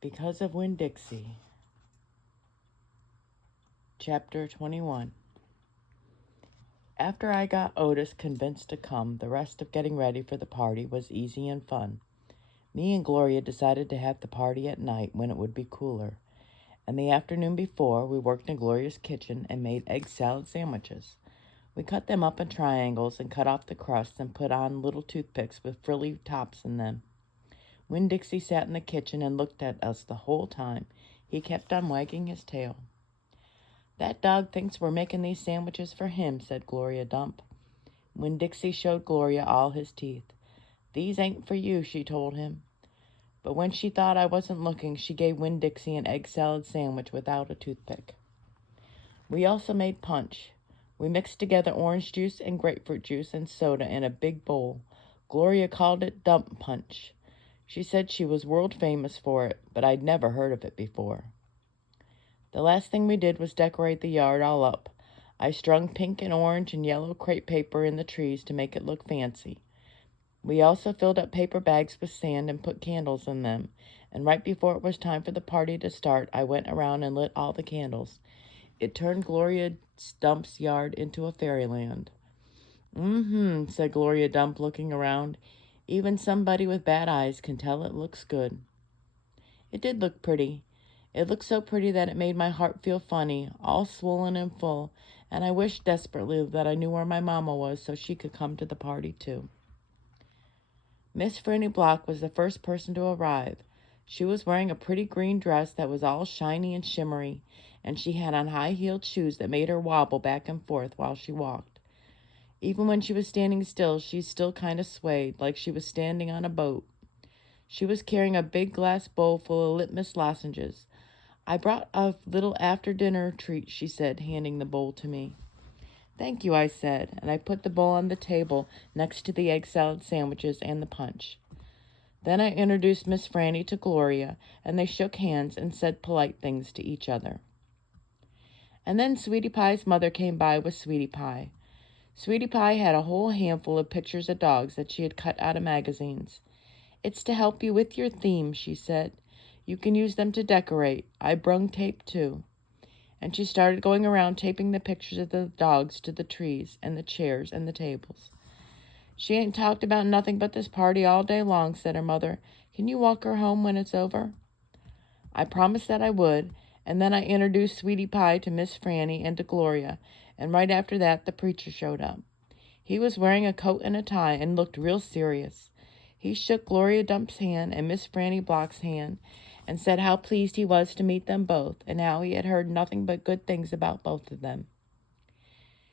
Because of Winn-Dixie. Chapter 21. After I got Otis convinced to come, the rest of getting ready for the party was easy and fun. Me and Gloria decided to have the party at night when it would be cooler. And the afternoon before, we worked in Gloria's kitchen and made egg salad sandwiches. We cut them up in triangles and cut off the crusts and put on little toothpicks with frilly tops in them. Winn-Dixie sat in the kitchen and looked at us the whole time. He kept on wagging his tail. "That dog thinks we're making these sandwiches for him," said Gloria Dump. Winn-Dixie showed Gloria all his teeth. "These ain't for you," she told him. But when she thought I wasn't looking, she gave Winn-Dixie an egg salad sandwich without a toothpick. We also made punch. We mixed together orange juice and grapefruit juice and soda in a big bowl. Gloria called it dump punch. She said she was world famous for it, but I'd never heard of it before. The last thing we did was decorate the yard all up. I strung pink and orange and yellow crepe paper in the trees to make it look fancy. We also filled up paper bags with sand and put candles in them, and right before it was time for the party to start, I went around and lit all the candles. It turned Gloria Dump's yard into a fairyland. Said Gloria Dump, looking around. "Even somebody with bad eyes can tell it looks good." It did look pretty. It looked so pretty that it made my heart feel funny, all swollen and full, and I wished desperately that I knew where my mama was so she could come to the party too. Miss Franny Block was the first person to arrive. She was wearing a pretty green dress that was all shiny and shimmery, and she had on high-heeled shoes that made her wobble back and forth while she walked. Even when she was standing still, she still kind of swayed, like she was standing on a boat. She was carrying a big glass bowl full of litmus lozenges. "I brought a little after-dinner treat," she said, handing the bowl to me. "Thank you," I said, and I put the bowl on the table next to the egg salad sandwiches and the punch. Then I introduced Miss Franny to Gloria, and they shook hands and said polite things to each other. And then Sweetie Pie's mother came by with Sweetie Pie. Sweetie Pie had a whole handful of pictures of dogs that she had cut out of magazines. "It's to help you with your theme," she said. "You can use them to decorate. I brung tape, too." And she started going around taping the pictures of the dogs to the trees and the chairs and the tables. "She ain't talked about nothing but this party all day long," said her mother. "Can you walk her home when it's over?" I promised that I would, and then I introduced Sweetie Pie to Miss Franny and to Gloria, and right after that the preacher showed up. He was wearing a coat and a tie and looked real serious. He shook Gloria Dump's hand and Miss Franny Block's hand and said how pleased he was to meet them both and how he had heard nothing but good things about both of them.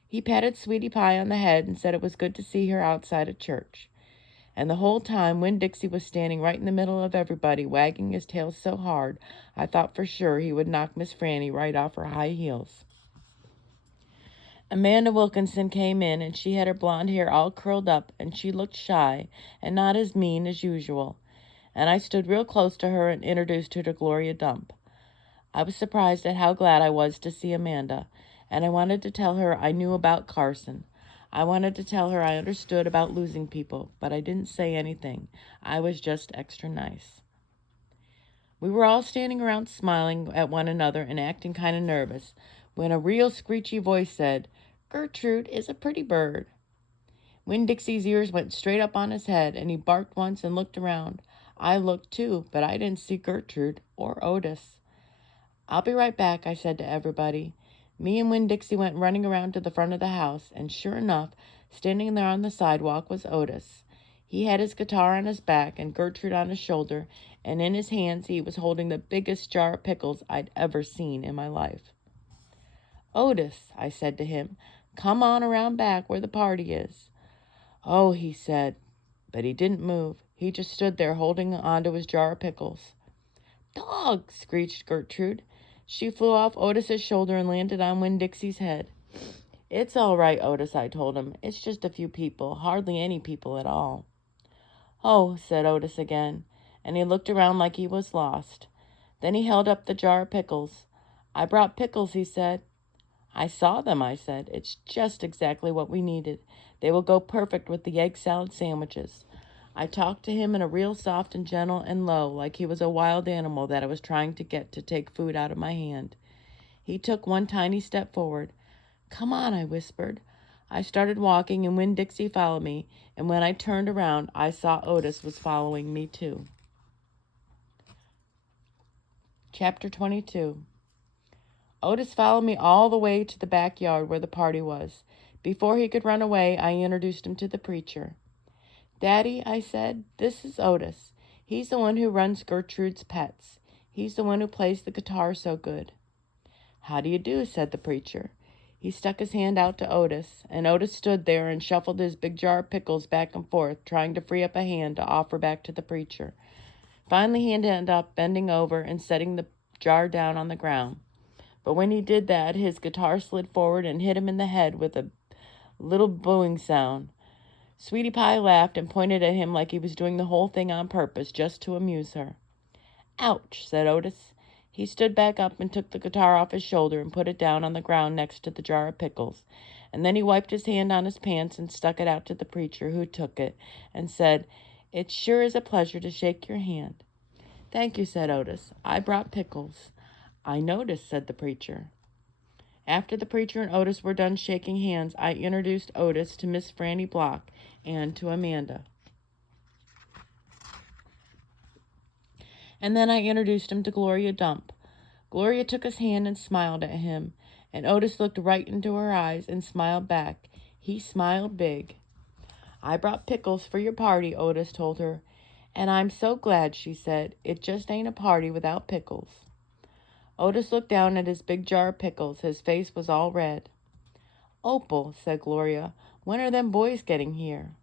He patted Sweetie Pie on the head and said it was good to see her outside of church. And the whole time Winn-Dixie was standing right in the middle of everybody, wagging his tail so hard I thought for sure he would knock Miss Franny right off her high heels. Amanda Wilkinson came in, and she had her blonde hair all curled up, and she looked shy and not as mean as usual. And I stood real close to her and introduced her to Gloria Dump. I was surprised at how glad I was to see Amanda, and I wanted to tell her I knew about Carson. I wanted to tell her I understood about losing people, but I didn't say anything. I was just extra nice. We were all standing around smiling at one another and acting kind of nervous when a real screechy voice said, "Gertrude is a pretty bird." Winn-Dixie's ears went straight up on his head, and he barked once and looked around. I looked too, but I didn't see Gertrude or Otis. "I'll be right back," I said to everybody. Me and Winn-Dixie went running around to the front of the house, and sure enough, standing there on the sidewalk was Otis. He had his guitar on his back and Gertrude on his shoulder, and in his hands he was holding the biggest jar of pickles I'd ever seen in my life. "Otis," I said to him, "come on around back where the party is." "Oh," he said, but he didn't move. He just stood there holding onto his jar of pickles. "Dog!" screeched Gertrude. She flew off Otis's shoulder and landed on Winn-Dixie's head. "It's all right, Otis," I told him. "It's just a few people, hardly any people at all." "Oh," said Otis again, and he looked around like he was lost. Then he held up the jar of pickles. "I brought pickles," he said. "I saw them," I said. "It's just exactly what we needed. They will go perfect with the egg salad sandwiches. I talked to him in a real soft and gentle and low, like he was a wild animal that I was trying to get to take food out of my hand. He took one tiny step forward. "Come on," I whispered. I started walking, and Winn-Dixie followed me, and when I turned around, I saw Otis was following me too. Chapter 22. Otis followed me all the way to the backyard where the party was. Before he could run away, I introduced him to the preacher. "Daddy," I said, "this is Otis. He's the one who runs Gertrude's Pets. He's the one who plays the guitar so good." "How do you do?" said the preacher. He stuck his hand out to Otis, and Otis stood there and shuffled his big jar of pickles back and forth, trying to free up a hand to offer back to the preacher. Finally, he ended up bending over and setting the jar down on the ground. But when he did that, his guitar slid forward and hit him in the head with a little booing sound. Sweetie Pie laughed and pointed at him like he was doing the whole thing on purpose, just to amuse her. "Ouch," said Otis. He stood back up and took the guitar off his shoulder and put it down on the ground next to the jar of pickles. And then he wiped his hand on his pants and stuck it out to the preacher, who took it and said, "It sure is a pleasure to shake your hand." "Thank you," said Otis. "I brought pickles." "I noticed," said the preacher. After the preacher and Otis were done shaking hands, I introduced Otis to Miss Franny Block and to Amanda. And then I introduced him to Gloria Dump. Gloria took his hand and smiled at him, and Otis looked right into her eyes and smiled back. He smiled big. "I brought pickles for your party," Otis told her. "And I'm so glad," she said. "It just ain't a party without pickles." Otis looked down at his big jar of pickles. His face was all red. "Opal," said Gloria, "when are them boys getting here?"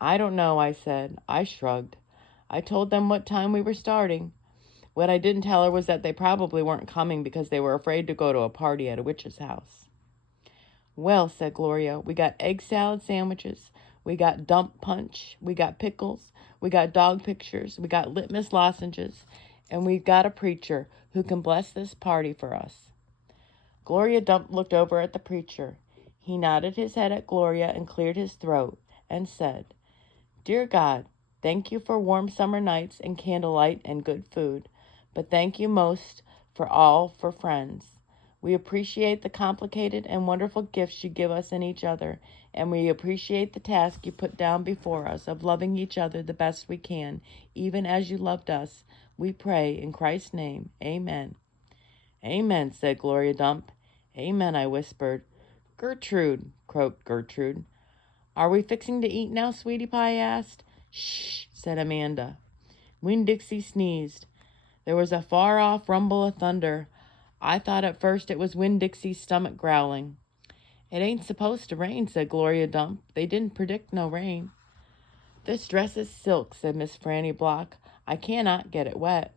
"I don't know," I said. I shrugged. I told them what time we were starting. What I didn't tell her was that they probably weren't coming because they were afraid to go to a party at a witch's house. "Well," said Gloria, "we got egg salad sandwiches, we got dump punch, we got pickles, we got dog pictures, we got litmus lozenges, and we've got a preacher who can bless this party for us." Gloria Dump looked over at the preacher. He nodded his head at Gloria and cleared his throat and said, "Dear God, thank you for warm summer nights and candlelight and good food, but thank you most for friends. We appreciate the complicated and wonderful gifts you give us in each other, and we appreciate the task you put down before us of loving each other the best we can, even as you loved us. We pray in Christ's name. Amen." "Amen," said Gloria Dump. "Amen," I whispered. "Gertrude," croaked Gertrude. "Are we fixing to eat now?" Sweetie Pie asked. "Shh," said Amanda. Winn-Dixie sneezed. There was a far-off rumble of thunder. I thought at first it was Winn-Dixie's stomach growling. "It ain't supposed to rain," said Gloria Dump. "They didn't predict no rain." "This dress is silk," said Miss Franny Block. "I cannot get it wet."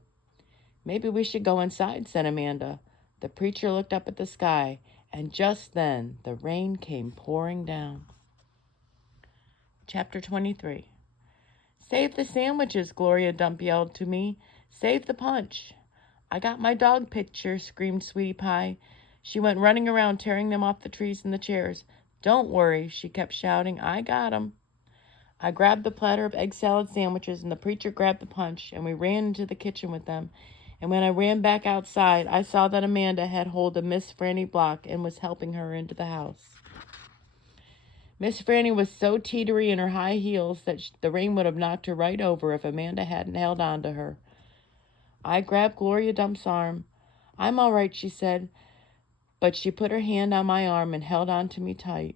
"Maybe we should go inside," said Amanda. The preacher looked up at the sky, and just then the rain came pouring down. Chapter 23. "Save the sandwiches," Gloria Dump yelled to me. "Save the punch." "I got my dog picture," screamed Sweetie Pie. She went running around, tearing them off the trees and the chairs. "Don't worry," she kept shouting. "I got 'em." I grabbed the platter of egg salad sandwiches, and the preacher grabbed the punch, and we ran into the kitchen with them. And when I ran back outside, I saw that Amanda had hold of Miss Franny Block and was helping her into the house. Miss Franny was so teetery in her high heels that the rain would have knocked her right over if Amanda hadn't held on to her. I grabbed Gloria Dump's arm. "I'm all right," she said, but she put her hand on my arm and held on to me tight.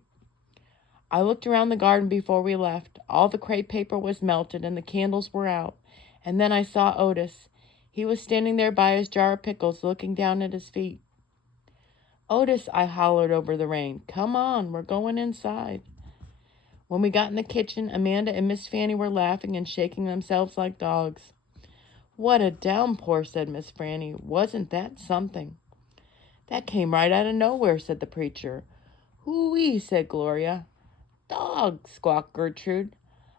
I looked around the garden before we left. All the crepe paper was melted and the candles were out. And then I saw Otis. He was standing there by his jar of pickles, looking down at his feet. "Otis," I hollered over the rain, "come on, we're going inside." When we got in the kitchen, Amanda and Miss Fanny were laughing and shaking themselves like dogs. "What a downpour," said Miss Franny. "Wasn't that something?" "That came right out of nowhere," said the preacher. "Hoo-wee," said Gloria. "Dog," squawked Gertrude.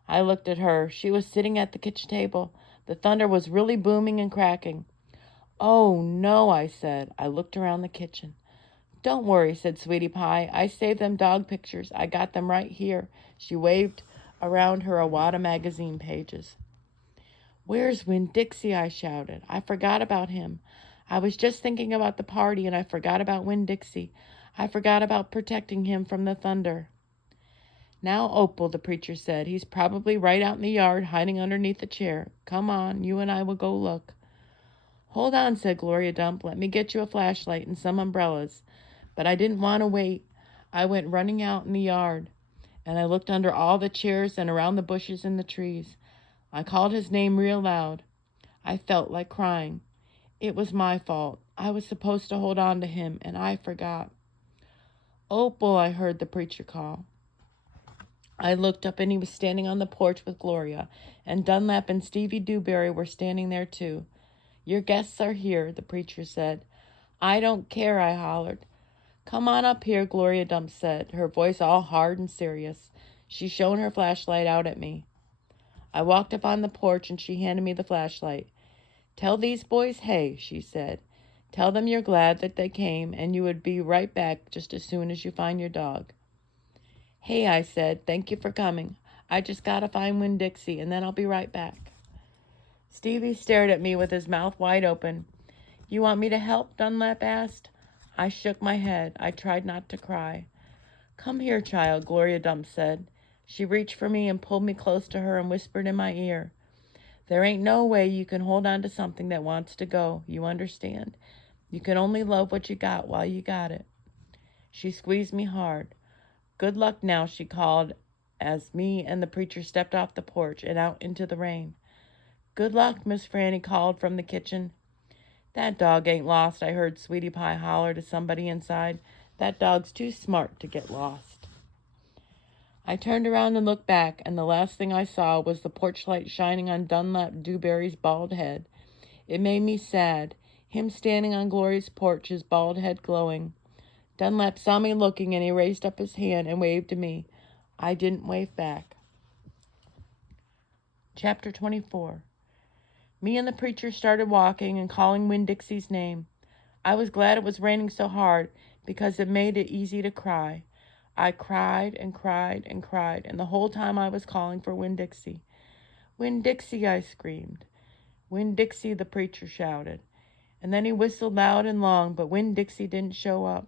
I looked at her. She was sitting at the kitchen table. The thunder was really booming and cracking. "Oh, no," I said. I looked around the kitchen. "Don't worry," said Sweetie Pie. "I saved them dog pictures. I got them right here." She waved around her a wad of magazine pages. "Where's Winn-Dixie?" I shouted. "I forgot about him. I was just thinking about the party, and I forgot about Winn-Dixie. I forgot about protecting him from the thunder." "Now, Opal," the preacher said, "he's probably right out in the yard, hiding underneath the chair. Come on, you and I will go look." "Hold on," said Gloria Dump. "Let me get you a flashlight and some umbrellas." But I didn't want to wait. I went running out in the yard, and I looked under all the chairs and around the bushes and the trees. I called his name real loud. I felt like crying. It was my fault. I was supposed to hold on to him, and I forgot. "Opal," I heard the preacher call. I looked up, and he was standing on the porch with Gloria, and Dunlap and Stevie Dewberry were standing there too. "Your guests are here," the preacher said. "I don't care," I hollered. "Come on up here," Gloria Dump said, her voice all hard and serious. She shone her flashlight out at me. I walked up on the porch, and she handed me the flashlight. "Tell these boys hey," she said. "Tell them you're glad that they came, and you would be right back just as soon as you find your dog." "Hey," I said, "thank you for coming. I just gotta find Winn-Dixie, and then I'll be right back." Stevie stared at me with his mouth wide open. "You want me to help?" Dunlap asked. I shook my head. I tried not to cry. "Come here, child," Gloria Dump said. She reached for me and pulled me close to her and whispered in my ear, "There ain't no way you can hold on to something that wants to go. You understand? You can only love what you got while you got it." She squeezed me hard. "Good luck now," she called as me and the preacher stepped off the porch and out into the rain. "Good luck," Miss Franny called from the kitchen. "That dog ain't lost," I heard Sweetie Pie holler to somebody inside. "That dog's too smart to get lost." I turned around and looked back, and the last thing I saw was the porch light shining on Dunlap Dewberry's bald head. It made me sad, him standing on Gloria's porch, his bald head glowing. Dunlap saw me looking, and he raised up his hand and waved to me. I didn't wave back. Chapter 24. Me and the preacher started walking and calling Winn-Dixie's name. I was glad it was raining so hard, because it made it easy to cry. I cried and cried and cried, and the whole time I was calling for Winn-Dixie. "Winn-Dixie," I screamed. "Winn-Dixie," the preacher shouted. And then he whistled loud and long, but Winn-Dixie didn't show up.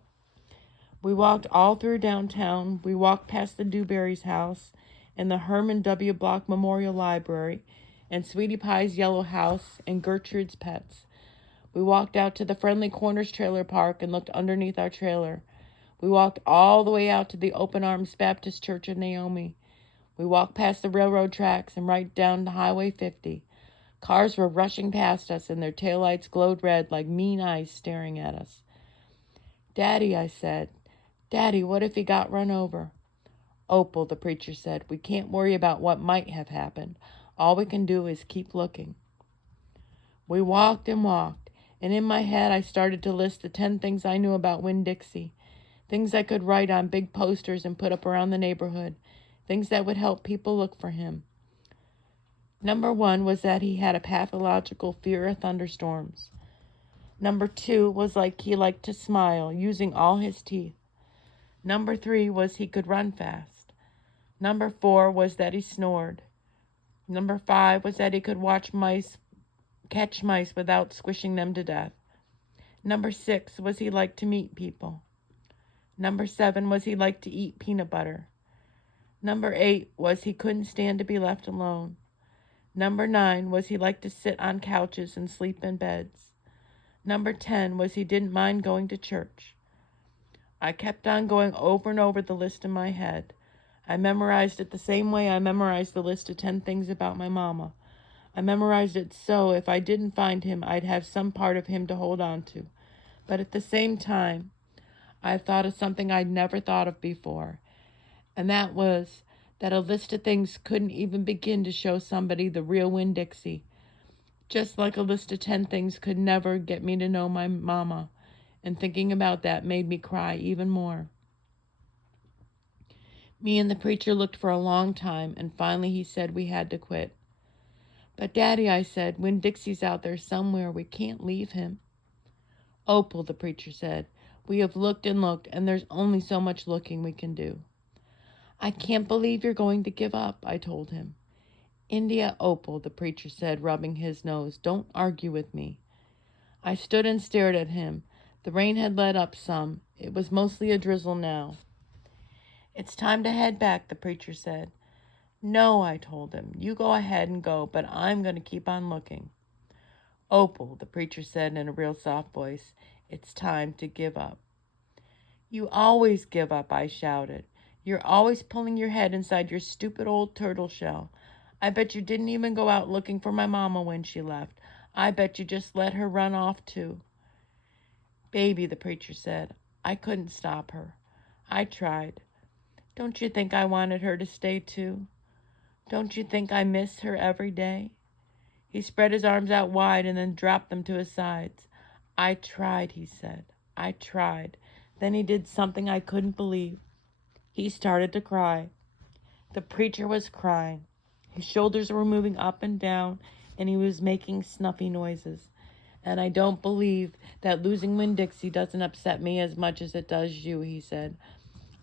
We walked all through downtown. We walked past the Dewberry's house and the Herman W. Block Memorial Library and Sweetie Pie's yellow house and Gertrude's pets. We walked out to the Friendly Corners trailer park and looked underneath our trailer. We walked all the way out to the Open Arms Baptist Church of Naomi. We walked past the railroad tracks and right down to Highway 50. Cars were rushing past us, and their taillights glowed red like mean eyes staring at us. "Daddy," I said. "Daddy, what if he got run over?" "Opal," the preacher said, "we can't worry about what might have happened. All we can do is keep looking." We walked and walked, and in my head I started to list the 10 things I knew about Winn-Dixie. Things I could write on big posters and put up around the neighborhood. Things that would help people look for him. Number 1 was that he had a pathological fear of thunderstorms. Number 2 was he liked to smile, using all his teeth. Number 3 was he could run fast. Number 4 was that he snored. Number 5 was that he could catch mice without squishing them to death. Number 6 was he liked to meet people. Number 7 was he liked to eat peanut butter. Number 8 was he couldn't stand to be left alone. Number 9 was he liked to sit on couches and sleep in beds. Number 10 was he didn't mind going to church. I kept on going over and over the list in my head. I memorized it the same way I memorized the list of 10 things about my mama. I memorized it so if I didn't find him, I'd have some part of him to hold on to. But at the same time, I thought of something I'd never thought of before, and that was that a list of things couldn't even begin to show somebody the real Winn-Dixie. Just like a list of 10 things could never get me to know my mama, and thinking about that made me cry even more. Me and the preacher looked for a long time, and finally he said we had to quit. "But Daddy," I said, "Winn-Dixie's out there somewhere. We can't leave him." "Opal," the preacher said, "we have looked and looked, and there's only so much looking we can do." I can't believe you're going to give up, I told him. India Opal, the preacher said, rubbing his nose. Don't argue with me. I stood and stared at him. The rain had let up some. It was mostly a drizzle now. It's time to head back, the preacher said. No, I told him. You go ahead and go, but I'm going to keep on looking. Opal, the preacher said in a real soft voice, it's time to give up. You always give up, I shouted. You're always pulling your head inside your stupid old turtle shell. I bet you didn't even go out looking for my mama when she left. I bet you just let her run off too. Baby, the preacher said, I couldn't stop her. I tried. Don't you think I wanted her to stay too? Don't you think I miss her every day? He spread his arms out wide and then dropped them to his sides. I tried, he said. I tried. Then he did something I couldn't believe. He started to cry. The preacher was crying. His shoulders were moving up and down, and he was making snuffy noises. And I don't believe that losing Winn-Dixie doesn't upset me as much as it does you, he said.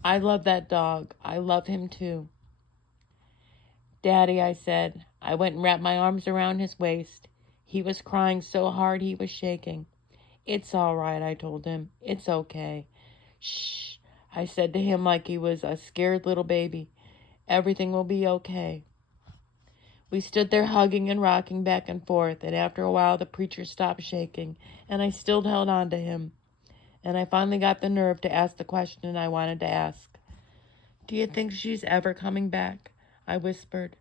I love that dog. I love him too. Daddy, I said. I went and wrapped my arms around his waist. He was crying so hard he was shaking. It's all right, I told him. It's okay. Shh, I said to him like he was a scared little baby. Everything will be okay. We stood there hugging and rocking back and forth, and after a while the preacher stopped shaking, and I still held on to him. And I finally got the nerve to ask the question I wanted to ask. Do you think she's ever coming back? I whispered.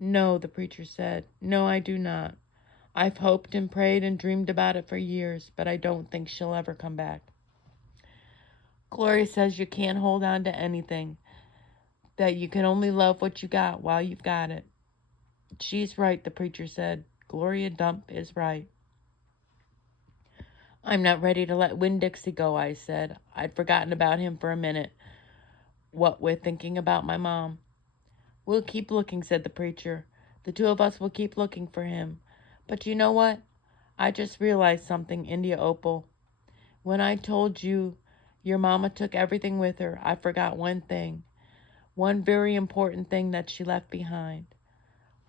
No, the preacher said. No, I do not. I've hoped and prayed and dreamed about it for years, but I don't think she'll ever come back. Gloria says you can't hold on to anything, that you can only love what you got while you've got it. She's right, the preacher said. Gloria Dump is right. I'm not ready to let Winn-Dixie go, I said. I'd forgotten about him for a minute, what with thinking about my mom. We'll keep looking, said the preacher. The two of us will keep looking for him. But you know what? I just realized something, India Opal. When I told you your mama took everything with her, I forgot one thing. One very important thing that she left behind.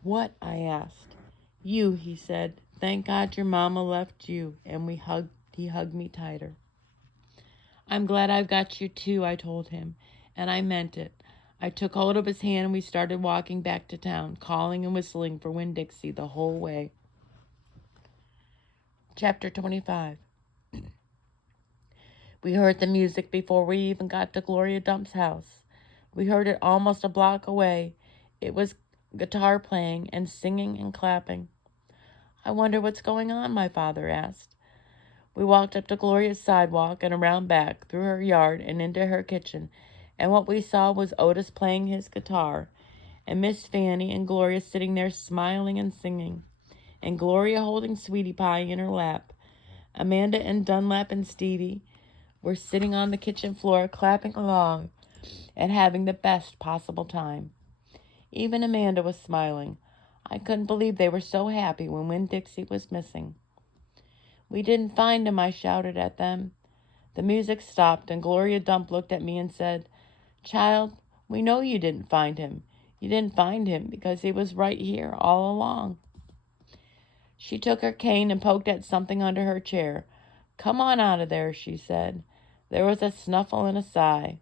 What? I asked. You, he said. Thank God your mama left you. And he hugged me tighter. I'm glad I've got you too, I told him. And I meant it. I took hold of his hand and we started walking back to town, calling and whistling for Winn-Dixie the whole way. Chapter 25. We heard the music before we even got to Gloria Dump's house. We heard it almost a block away. It was guitar playing and singing and clapping. I wonder what's going on, my father asked. We walked up to Gloria's sidewalk and around back, through her yard and into her kitchen, and what we saw was Otis playing his guitar, and Miss Fanny and Gloria sitting there smiling and singing, and Gloria holding Sweetie Pie in her lap. Amanda and Dunlap and Stevie were sitting on the kitchen floor clapping along and having the best possible time. Even Amanda was smiling. I couldn't believe they were so happy when Winn-Dixie was missing. We didn't find him, I shouted at them. The music stopped, and Gloria Dump looked at me and said, Child, we know you didn't find him. You didn't find him because he was right here all along. She took her cane and poked at something under her chair. Come on out of there, she said. There was a snuffle and a sigh.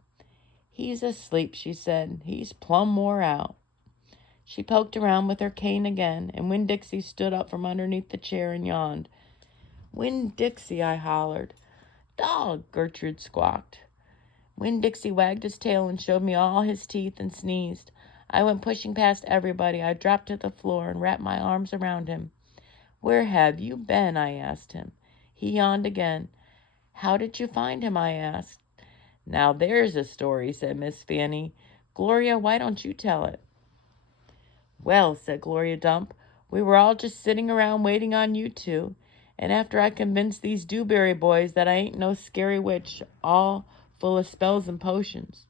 He's asleep, she said. He's plumb wore out. She poked around with her cane again, and Winn-Dixie stood up from underneath the chair and yawned. Winn-Dixie, I hollered. Dog, Gertrude squawked. Winn-Dixie wagged his tail and showed me all his teeth and sneezed. I went pushing past everybody. I dropped to the floor and wrapped my arms around him. Where have you been? I asked him. He yawned again. How did you find him? I asked. Now there's a story, said Miss Fanny. Gloria, why don't you tell it? Well, said Gloria Dump, we were all just sitting around waiting on you two, and after I convinced these Dewberry boys that I ain't no scary witch, all full of spells and potions.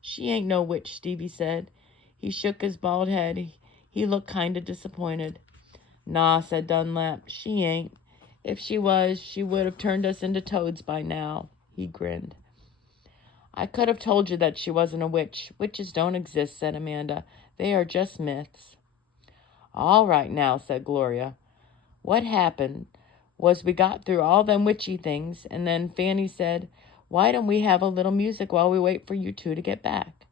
She ain't no witch, Stevie said. He shook his bald head. He looked kind of disappointed. Nah, said Dunlap, she ain't. If she was, she would have turned us into toads by now. He grinned. I could have told you that she wasn't a witch. Witches don't exist, said Amanda. They are just myths. All right now, said Gloria. What happened was we got through all them witchy things, and then Fanny said, why don't we have a little music while we wait for you two to get back?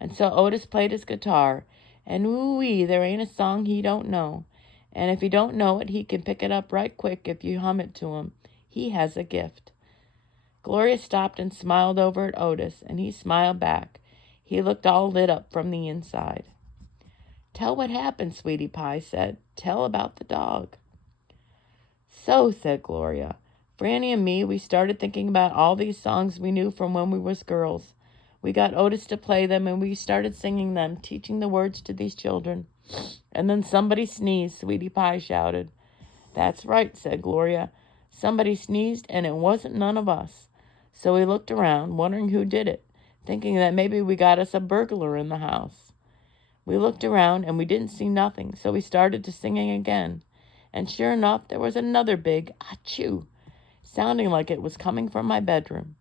And so Otis played his guitar, and ooh-wee, there ain't a song he don't know. And if he don't know it, he can pick it up right quick if you hum it to him. He has a gift. Gloria stopped and smiled over at Otis, and he smiled back. He looked all lit up from the inside. Tell what happened, Sweetie Pie said. Tell about the dog. So, said Gloria, Franny and me, we started thinking about all these songs we knew from when we was girls. We got Otis to play them, and we started singing them, teaching the words to these children. And then somebody sneezed, Sweetie Pie shouted. That's right, said Gloria. Somebody sneezed, and it wasn't none of us. So we looked around, wondering who did it, thinking that maybe we got us a burglar in the house. We looked around, and we didn't see nothing, so we started to singing again. And sure enough, there was another big achoo, sounding like it was coming from my bedroom.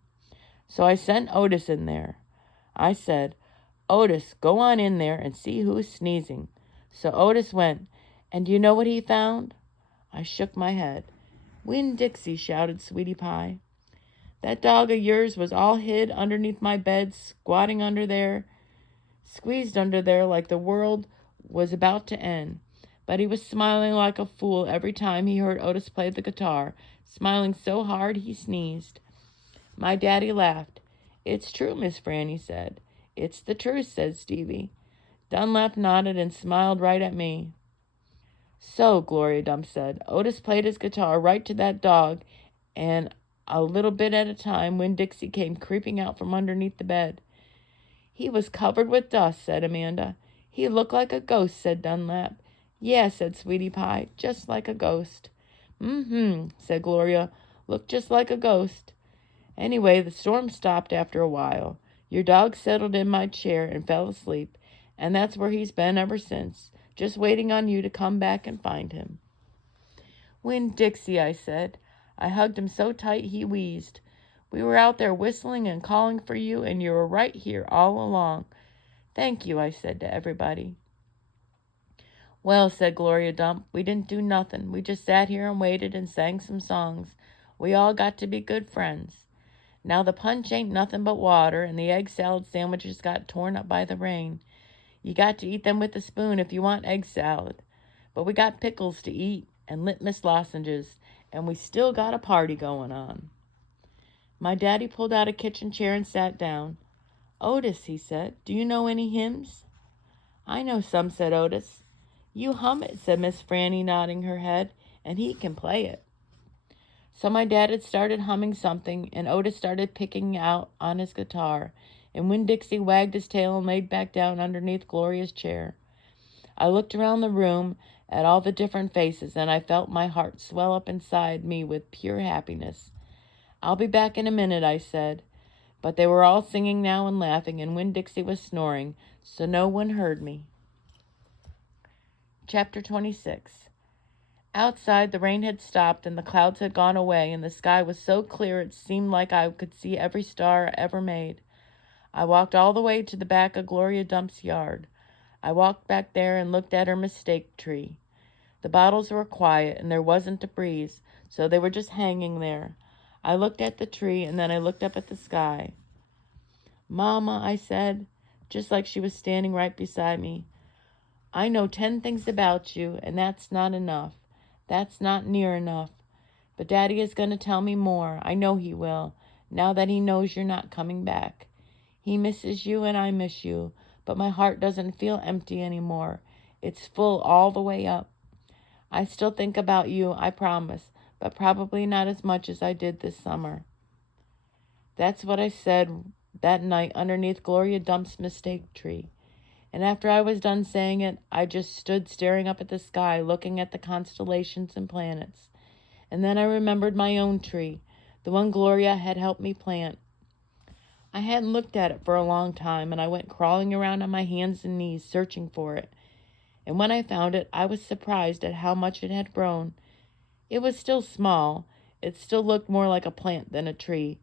So I sent Otis in there. I said, Otis, go on in there and see who's sneezing. So Otis went, and do you know what he found? I shook my head. Winn-Dixie, shouted Sweetie Pie. That dog of yours was all hid underneath my bed, squatting under there, squeezed under there like the world was about to end. But he was smiling like a fool every time he heard Otis play the guitar, smiling so hard he sneezed. My daddy laughed. It's true, Miss Franny said. It's the truth, said Stevie. Dunlap nodded and smiled right at me. So, Gloria Dump said, Otis played his guitar right to that dog, and a little bit at a time Winn-Dixie came creeping out from underneath the bed. He was covered with dust, said Amanda. He looked like a ghost, said Dunlap. Yeah, said Sweetie Pie, just like a ghost. Said Gloria. Looked just like a ghost. Anyway, the storm stopped after a while. Your dog settled in my chair and fell asleep, and that's where he's been ever since, just waiting on you to come back and find him. Winn-Dixie, I said. I hugged him so tight he wheezed. We were out there whistling and calling for you, and you were right here all along. Thank you, I said to everybody. Well, said Gloria Dump, we didn't do nothing. We just sat here and waited and sang some songs. We all got to be good friends. Now the punch ain't nothing but water, and the egg salad sandwiches got torn up by the rain. You got to eat them with a spoon if you want egg salad. But we got pickles to eat and litmus lozenges, and we still got a party going on. My daddy pulled out a kitchen chair and sat down. Otis, he said, do you know any hymns? I know some, said Otis. You hum it, said Miss Franny, nodding her head, and he can play it. So my dad had started humming something, and Otis started picking out on his guitar, and Winn-Dixie wagged his tail and laid back down underneath Gloria's chair. I looked around the room at all the different faces, and I felt my heart swell up inside me with pure happiness. I'll be back in a minute, I said. But they were all singing now and laughing, and Winn-Dixie was snoring, so no one heard me. Chapter 26. Outside, the rain had stopped, and the clouds had gone away, and the sky was so clear it seemed like I could see every star ever made. I walked all the way to the back of Gloria Dump's yard. I walked back there and looked at her mistake tree. The bottles were quiet, and there wasn't a breeze, so they were just hanging there. I looked at the tree, and then I looked up at the sky. Mama, I said, just like she was standing right beside me, I know 10 things about you, and that's not enough. That's not near enough. But Daddy is going to tell me more. I know he will, now that he knows you're not coming back. He misses you and I miss you, but my heart doesn't feel empty anymore. It's full all the way up. I still think about you, I promise, but probably not as much as I did this summer. That's what I said that night underneath Gloria Dump's mistake tree. And after I was done saying it, I just stood staring up at the sky, looking at the constellations and planets. And then I remembered my own tree, the one Gloria had helped me plant. I hadn't looked at it for a long time, and I went crawling around on my hands and knees, searching for it. And when I found it, I was surprised at how much it had grown. It was still small. It still looked more like a plant than a tree,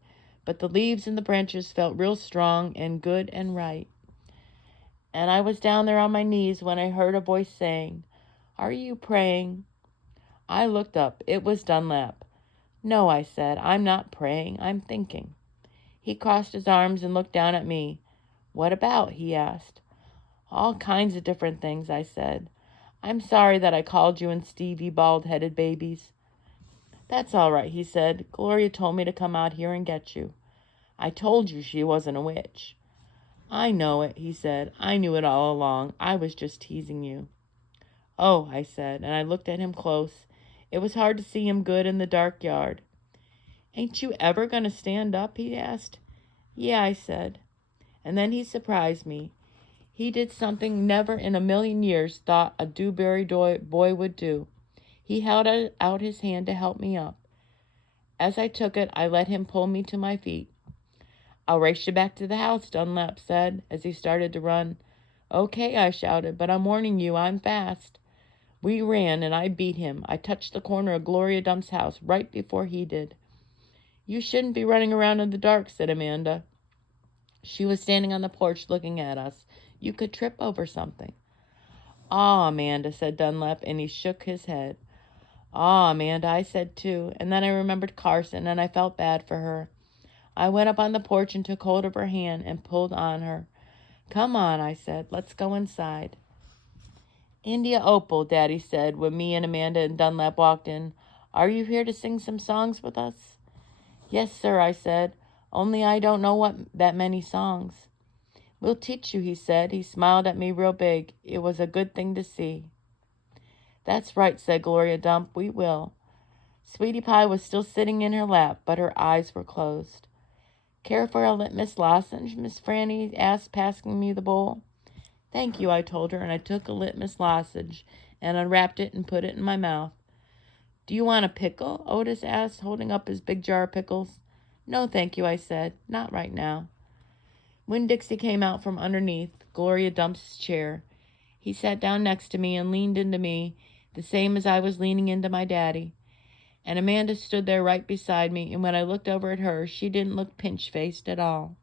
but the leaves and the branches felt real strong and good and right. And I was down there on my knees when I heard a voice saying, "Are you praying?" I looked up. It was Dunlap. "No," I said, "I'm not praying. I'm thinking." He crossed his arms and looked down at me. "What about?" he asked. "All kinds of different things," I said. "I'm sorry that I called you and Stevie bald-headed babies." "That's all right," he said. "Gloria told me to come out here and get you. I told you she wasn't a witch." "I know it," he said. "I knew it all along. I was just teasing you." "Oh," I said, and I looked at him close. It was hard to see him good in the dark yard. "Ain't you ever going to stand up?" he asked. "Yeah," I said. And then he surprised me. He did something never in a million years thought a Dewberry boy would do. He held out his hand to help me up. As I took it, I let him pull me to my feet. "I'll race you back to the house," Dunlap said, as he started to run. "Okay," I shouted, "but I'm warning you, I'm fast." We ran, and I beat him. I touched the corner of Gloria Dump's house right before he did. "You shouldn't be running around in the dark," said Amanda. She was standing on the porch looking at us. "You could trip over something." "Aw, Amanda," said Dunlap, and he shook his head. "Aw, Amanda," I said too, and then I remembered Carson, and I felt bad for her. I went up on the porch and took hold of her hand and pulled on her. "Come on," I said. "Let's go inside." "India Opal," Daddy said when me and Amanda and Dunlap walked in. "Are you here to sing some songs with us?" "Yes, sir," I said. "Only I don't know that many songs." "We'll teach you," he said. He smiled at me real big. It was a good thing to see. "That's right," said Gloria Dump. "We will." Sweetie Pie was still sitting in her lap, but her eyes were closed. "Care for a litmus lozenge?" Miss Franny asked, passing me the bowl. "Thank you," I told her, and I took a litmus lozenge and unwrapped it and put it in my mouth. "Do you want a pickle?" Otis asked, holding up his big jar of pickles. "No, thank you," I said. "Not right now." Winn-Dixie came out from underneath Gloria Dump's chair. He sat down next to me and leaned into me, the same as I was leaning into my daddy. And Amanda stood there right beside me, and when I looked over at her, she didn't look pinch-faced at all.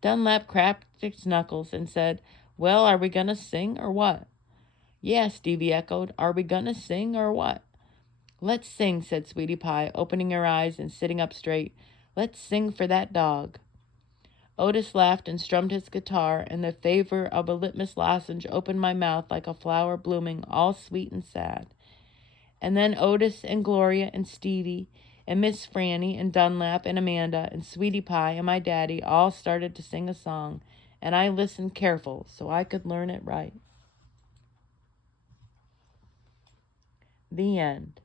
Dunlap cracked his knuckles and said, "Well, are we going to sing or what?" "Yeah," Stevie echoed. "Are we going to sing or what?" "Let's sing," said Sweetie Pie, opening her eyes and sitting up straight. "Let's sing for that dog." Otis laughed and strummed his guitar, and the favor of a litmus lozenge opened my mouth like a flower blooming, all sweet and sad. And then Otis and Gloria and Stevie and Miss Franny and Dunlap and Amanda and Sweetie Pie and my daddy all started to sing a song, and I listened careful so I could learn it right. The end.